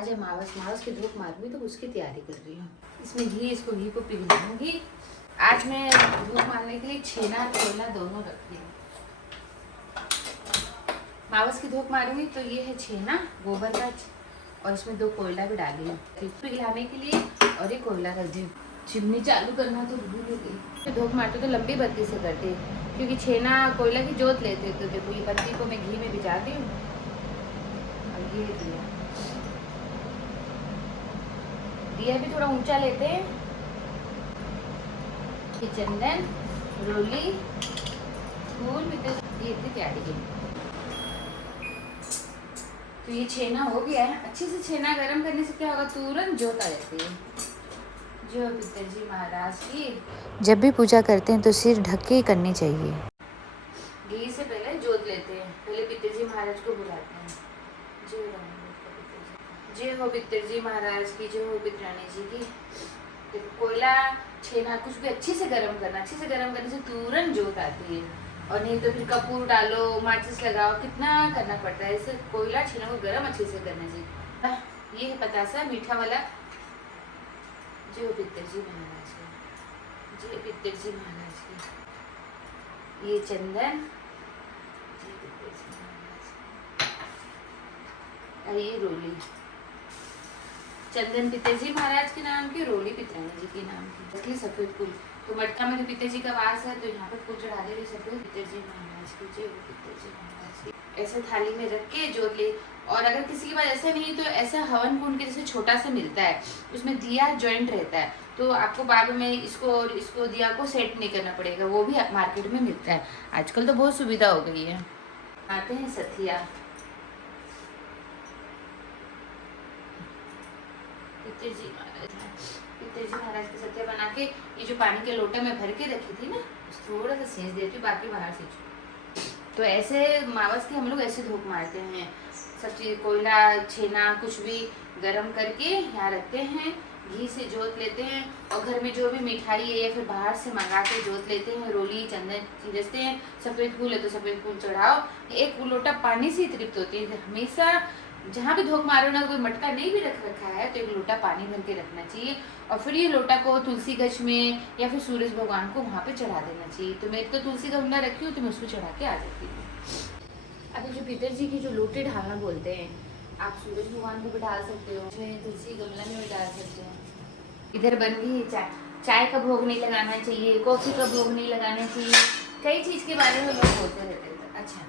आज है मावस। मावस की धूप मारूंगी तो उसकी तैयारी कर रही हूँ। इसमें घी को पिघलाऊंगी। आज मैं धूप मारने के लिए छेना कोयला दोनों रखी हूँ। मावस की धूप मारूंगी तो ये है छेना गोबर का, और इसमें 2 कोयला भी डाली हूँ पिघलाने के लिए, और ये कोयला रख दी। चिमनी चालू करना तो भूल गई। तो धूप मारते तो लंबी बत्ती से करते, क्योंकि छेना कोयला की जोत लेते। तो देखो ये बत्ती को मैं घी में भिजा दी हूँ, और ये दिया भी थोड़ा ऊंचा लेते हैं। चंदन, रोली, फूल भी ये इतनी तैयारी की। तो ये छेना हो गया है। अच्छे से छेना गरम करने से क्या होगा, तुरंत जोत आ जाती है। जो पितर जी महाराज की जब भी पूजा करते हैं तो सिर ढक के ही करनी चाहिए। घी से पहले जोत लेते हैं, पहले पितर जी महाराज को बुलाते हैं। जय हो पितर जी महाराज की, जय हो पितरानी जी की। देखो कोयला छेना कुछ भी अच्छे से गर्म करना, अच्छे से गर्म करने से तुरंत जोत आती है। और नहीं तो फिर कपूर डालो, माचिस लगाओ, कितना करना पड़ता है। इससे कोयला छेना को गर्म अच्छे से करना चाहिए। ये है पतासा मीठा वाला। जय हो पितर जी महाराज की, जय पितर जी महाराज की। ये चंदन, जय पितर जी महाराज। और ये रोली, चंदन पितर जी महाराज के नाम की, रोली पितरानी जी के नाम की। सफेद फूल तो मटका में तो पितर जी का वास है, तो यहाँ पे फूल चढ़ा दे। सफेद पितर जी महाराज की, जय हो पितर जी महाराज की। ऐसे थाली में रख के जोत ले। और अगर किसी के पास ऐसा नहीं तो ऐसा हवन कुंड के जैसे छोटा सा मिलता है, उसमें दिया जॉइंट रहता है, तो आपको बाद में इसको दिया को सेट नहीं करना पड़ेगा। वो भी मार्केट में मिलता है। आजकल तो बहुत सुविधा हो गई है। आते हैं सथिया। पितर जी महाराज की सत्या बना के, ये जो पानी के लोटा में भर के रखी थी ना, थोड़ा सा सेंच देती हूँ, बाकी बाहर सेंचू। तो ऐसे मावस की हम लोग ऐसे धूप मारते हैं। सब चीज़ कोयला छेना कुछ भी गरम करके यहाँ रखते हैं, घी से जोत लेते हैं। और घर में जो भी मिठाई है या फिर बाहर से मंगा के जोत लेते हैं। रोली चंदन जैसे हैं, सफ़ेद फूल है तो सफ़ेद फूल चढ़ाओ। एक लोटा पानी से तृप्त होती है। हमेशा जहाँ भी धूप मारो ना, कोई मटका नहीं भी रख रखा है तो एक लोटा पानी भर के रखना चाहिए। और फिर ये लोटा को तुलसी गछ में या फिर सूरज भगवान को वहाँ पे चढ़ा देना चाहिए। तो मैं तो तुलसी गमला रखी हूँ, तो मैं उसको चढ़ा के आ जाती हूँ। अभी जो पितर जी की जो लोटे ढालना बोलते हैं, आप सूरज भगवान को भी डाल सकते हो, उसमें तुलसी गमला में भी डाल सकते हो। इधर बन गई चाय का भोग नहीं लगाना चाहिए, कॉफ़ी का भोग नहीं लगाना चाहिए। कई चीज़ के बारे में लोग बोलते रहते हैं। अच्छा,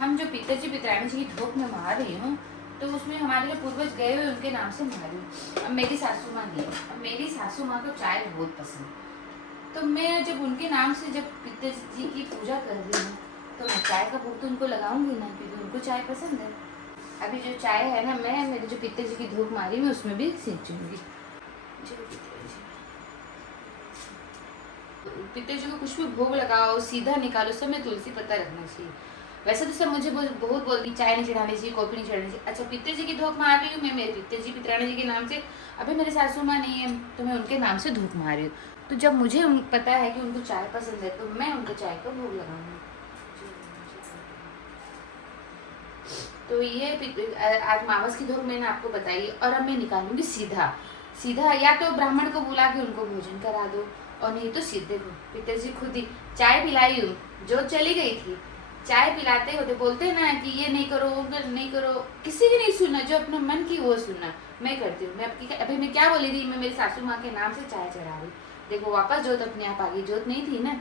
हम जो पितर जी पितरानी जी की धूप में मार रही हूँ, तो उसमें हमारे जो पूर्वज गए हुए उनके नाम से मारी। अब मेरी सासू माँ नहीं, अब मेरी सासू माँ को चाय बहुत पसंद, तो मैं जब उनके नाम से जब पितर जी की पूजा कर रही हूँ, तो मैं चाय का भोग तो उनको लगाऊंगी ना, क्योंकि उनको चाय पसंद है। अभी जो चाय है ना, मैं मेरे जो पितर जी की धूप मारी मैं उसमें भी सींचूंगी। पितर जी को कुछ भी भोग लगाओ, सीधा निकालो, सब में तुलसी पत्ता रखना चाहिए। वैसे तो सब मुझे बहुत बोलती चाय नहीं चढ़ानी चाहिए, कॉफी नहीं चढ़ानी चाहिए। अच्छा, पितर जी की धूप मार रही हूँ मैं मेरे पितर जी पितरानी जी के नाम से। अभी मेरे सासू माँ नहीं है तो मैं उनके नाम से धूप मार रही हूँ। तो जब मुझे पता है कि उनको चाय पसंद है, तो मैं उनको चाय का भोग लगाऊंगी। तो ये आज मावस की धूप मैंने आपको बताई। और अब मैं निकालूंगी सीधा या तो ब्राह्मण को बुला के उनको भोजन करा दो, और नहीं तो सीधे को पितर जी खुद ही चाय पिलाई हूँ। जो चली गई थी, चाय पिलाते होते बोलते ना कि ये नहीं करो वो नहीं करो, किसी की नहीं सुनना, जो अपने मन की वो सुनना। मैं करती हूँ। अभी मैं क्या बोली थी, मैं मेरी सासू माँ के नाम से चाय चढ़ा रही। देखो वापस जोत अपने आप आ गई, जोत नहीं थी ना।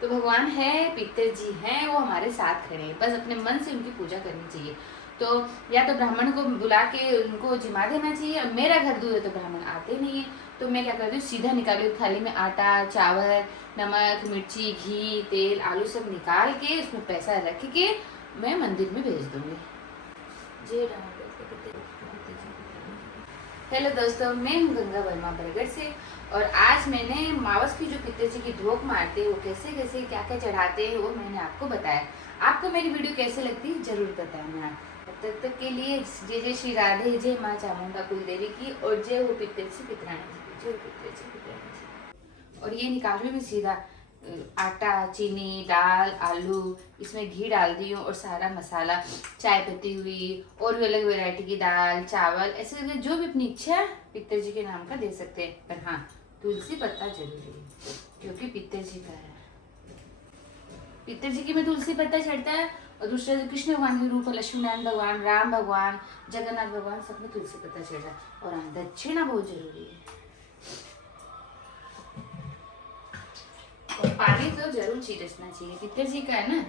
तो भगवान है, पितर जी हैं, वो हमारे साथ खड़े हैं, बस अपने मन से उनकी पूजा करनी चाहिए। तो या तो ब्राह्मण को बुला के उनको जिमा देना चाहिए। अब मेरा घर दूर है तो ब्राह्मण आते नहीं है, तो मैं क्या करती हूँ, सीधा निकाली थाली में आटा, चावल, नमक, मिर्ची, घी, तेल, आलू सब निकाल के उसमें पैसा रख के मैं मंदिर में भेज दूँगी। जय राम। हेलो दोस्तों, मैं हूँ गंगा वर्मा बरगढ़ से, और आज मैंने मावस की जो पितर जी की धूप मारते हैं, वो कैसे कैसे क्या क्या चढ़ाते हैं, वो मैंने आपको बताया। आपको मेरी वीडियो कैसे लगती है ज़रूर बताना। तब तक के लिए जय जय श्री राधे, जय माँ चामुंडा कुलदेवी की, और जय हो पितर जी पितरानी जी की, जय हो पितर जी पितरानी जी। और ये निकालूँ भी सीधा, आटा, चीनी, दाल, आलू, इसमें घी डाल दी हूँ और सारा मसाला, चाय पत्ती हुई और भी अलग वैरायटी की दाल, चावल, ऐसे करके जो भी अपनी इच्छा है पितर जी के नाम का दे सकते हैं। पर हाँ, तुलसी पत्ता जरूरी है क्योंकि पितर जी का है। पितर जी की में तुलसी पत्ता चढ़ता है और दूसरा जो कृष्ण भगवान के रूप है, लक्ष्मीनारायण भगवान, राम भगवान, जगन्नाथ भगवान, सब में तुलसी पत्ता चढ़ रहा है। और हाँ, दक्षिणा बहुत जरूरी है और पानी तो जरूर छिड़कना चाहिए, पितर जी का है ना।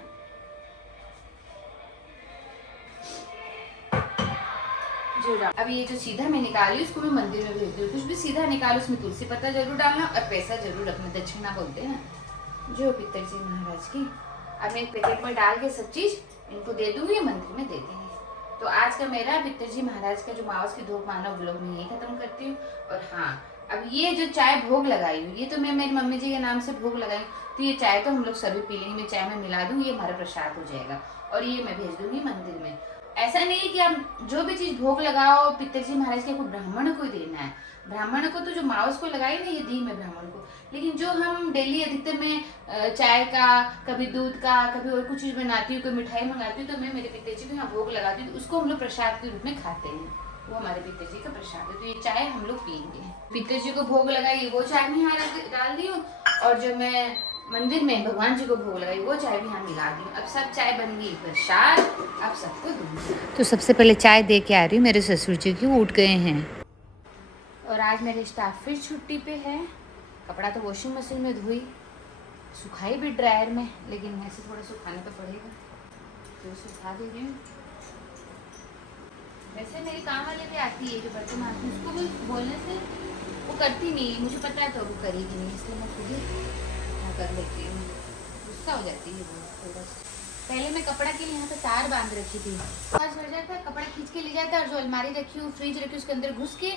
अब ये जो सीधा मैं निकाली उसको मैं मंदिर में भेज दूँ। कुछ भी सीधा निकालो उसमें तुलसी पत्ता जरूर डालना और पैसा जरूर रखना, दक्षिणा बोलते हैं ना जो पितर जी महाराज की। अब मैं एक पैकेट में डाल के सब चीज इनको दे दूंगी, मंदिर में दे देंगे। तो आज का मेरा पितर जी महाराज का जो मावस की धूप मानव ब्लॉग में यही खत्म करती हूँ। और हाँ, अब ये जो चाय भोग लगाई हूँ ये तो मैं मेरी मम्मी जी के नाम से भोग लगाई, तो ये चाय तो हम लोग सभी पी लेंगे। मैं चाय में मिला दूंगी, ये हमारा प्रसाद हो जाएगा और ये मैं भेज दूंगी मंदिर में। ऐसा नहीं है कि आप जो भी चीज भोग लगाओ पितर जी महाराज के कोई ब्राह्मण को देना है। ब्राह्मण को तो जो मावस को लगाई ना ये दी मैं ब्राह्मण को, लेकिन जो हम डेली अधिकतर में चाय का, कभी दूध का, कभी और कुछ चीज बनाती हूँ, कोई मिठाई मंगाती हूँ, तो मैं मेरे पितर जी को यहाँ भोग लगाती हूँ, तो उसको हम लोग प्रसाद के रूप में खाते हैं। वो हमारे पितर जी का प्रसाद है, तो ये चाय हम लोग पियेंगे। पितर जी को भोग लगाई वो चाय में यहाँ डाल दी हूँ और जो मैं मंदिर में भगवान जी को भोग लगाई वो चाय भी यहाँ मिला दी। अब सब चाय बन गई प्रसाद, अब सबको दूंगी। तो सबसे पहले चाय दे के आ रही हूँ मेरे ससुर जी की, उठ गए हैं। और आज मेरे स्टाफ फिर छुट्टी पे है। कपड़ा तो वॉशिंग मशीन में धोई, सुखाई भी ड्रायर में, लेकिन ऐसे थोड़ा सुखाने पे पड़ेगा तो सुखा दे रही हूँ। वैसे मेरी काम वाले भी आती है जो बर्तन आती है, उसको भी बोलने से वो करती नहीं, मुझे पता है तो वो करेगी नहीं, इसलिए मैं खुद ही कर लेती हूँ। गुस्सा हो जाती है वो थोड़ा। पहले मैं कपड़ा के लिए यहाँ पे तार बांध रखी थी, तार झड़ जाता है, कपड़ा खींच के ले जाता है और जो अलमारी रखी हूँ, फ्रिज रखी उसके अंदर घुस के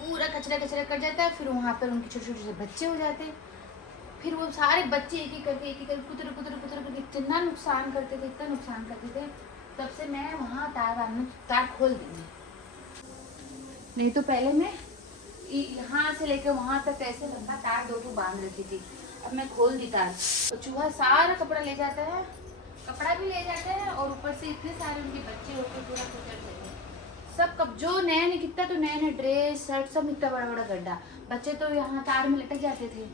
पूरा कचरा कचरा कर जाता है। फिर वहाँ पर उनके छोटे छोटे से बच्चे हो जाते हैं, फिर वो सारे बच्चे एक एक करके कुतर कुतर कुतर करके इतना नुकसान करते थे, इतना नुकसान करते थे। तब से मैं वहाँ तार खोल दूँगी। नहीं तो पहले मैं यहाँ से लेकर वहाँ तक ऐसे लंबा तार दो बांध रखी थी, अब मैं खोल दी तार। तो चूहा सारा कपड़ा ले जाता है, कपड़ा भी ले जाता है और ऊपर से इतने सारे उनके बच्चे होते पूरा कुचल जाते हैं सब। कब जो नया नहीं कितना तो नए ड्रेस शर्ट सब इतना बड़ा बड़ा गड्ढा, बच्चे तो यहाँ तार में लटक जाते थे,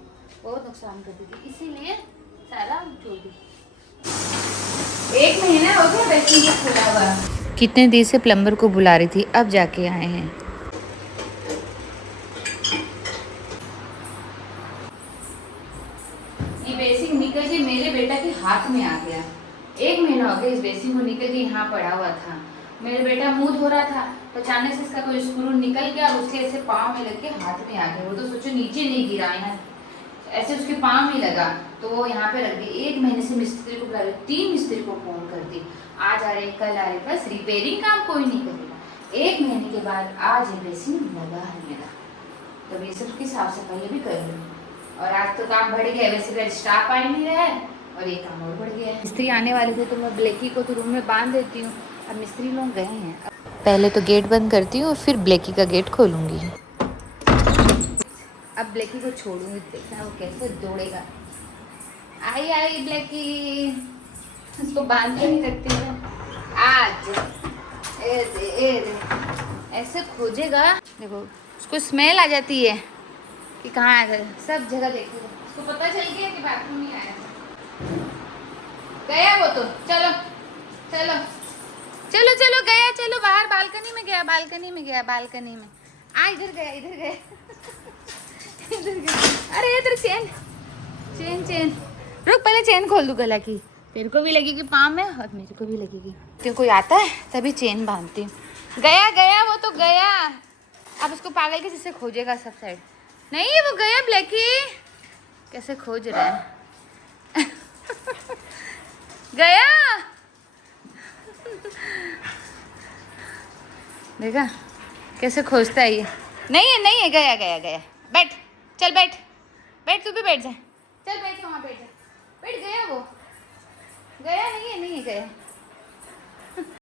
बहुत नुकसान करते थे, इसीलिए सारा छोड़ दी। 1 महीना हो गया बेसिन को खुला हुआ। कितने देर से प्लम्बर को बुला रही थी, अब जाके आए हैं। ये बेसिन निकल के मेरे बेटा के हाथ में आ गया। 1 महीना हो गया इस बेसिन को निकल के यहाँ पड़ा हुआ था। मेरे बेटा मुंह धो रहा था तो अचानक से इसका कोई स्क्रू निकल गया और उसके ऐसे पाँव में लग के हाथ में आ गया। वो तो सोचो नीचे नहीं गिरा, यहाँ ऐसे उसके पाँव में लगा तो वो यहाँ पे रख दी। 1 महीने से मिस्त्री को बुला रही, 3 मिस्त्री को फोन कर दी, आज आ रहे कल आ रहे, बस रिपेयरिंग काम कोई नहीं करेगा। 1 महीने के बाद आज ये बेसिन लगा है मेरा, तो ये सब की साफ सफाई भी कर लूँ। और आज तो काम बढ़ गया, वैसे भी स्टाफ आ नहीं रहा है और ये काम और बढ़ गया है। मिस्त्री आने वाले थे तो मैं ब्लैकी को तो रूम में बांध देती हूँ, अब मिस्त्री लोग गए हैं। पहले तो गेट बंद करती हूँ, फिर ब्लैकी का गेट खोलूँगी। अब ब्लैकी को छोड़ूंगी, देखना वो कैसे दौड़ेगा। आई आई ब्लैकी, उसको बांध के नहीं रखती है आज। ऐसे खोजेगा, देखो उसको स्मेल आ जाती है कि कहाँ आ गया, सब जगह देखेगा, उसको पता चल गया कि बाथरूम में आया। गया वो तो, चलो चलो चलो चलो गया, चलो बाहर बालकनी में गया, बालकनी में गया, बालकनी में। आ इधर गया, इधर गया इधर गया। अरे इधर चेन चेन चेन, रुक पहले चेन खोल दूँ गला की, तेरे को भी लगेगी पाँव में और मेरे को भी लगेगी। तो कोई आता है तभी चेन बांधती हूँ। गया गया वो तो गया, अब उसको पागल के जिससे खोजेगा सब साइड। नहीं वो गया ब्लैकी, कैसे खोज रहा है गया देखा कैसे खोजता है ये। नहीं है नहीं है, गया गया गया, बैठ चल बैठ, बैठ तू भी बैठ जा, चल बैठ वहाँ बैठ जा, बैठ गया वो, गया नहीं है, नहीं है गया।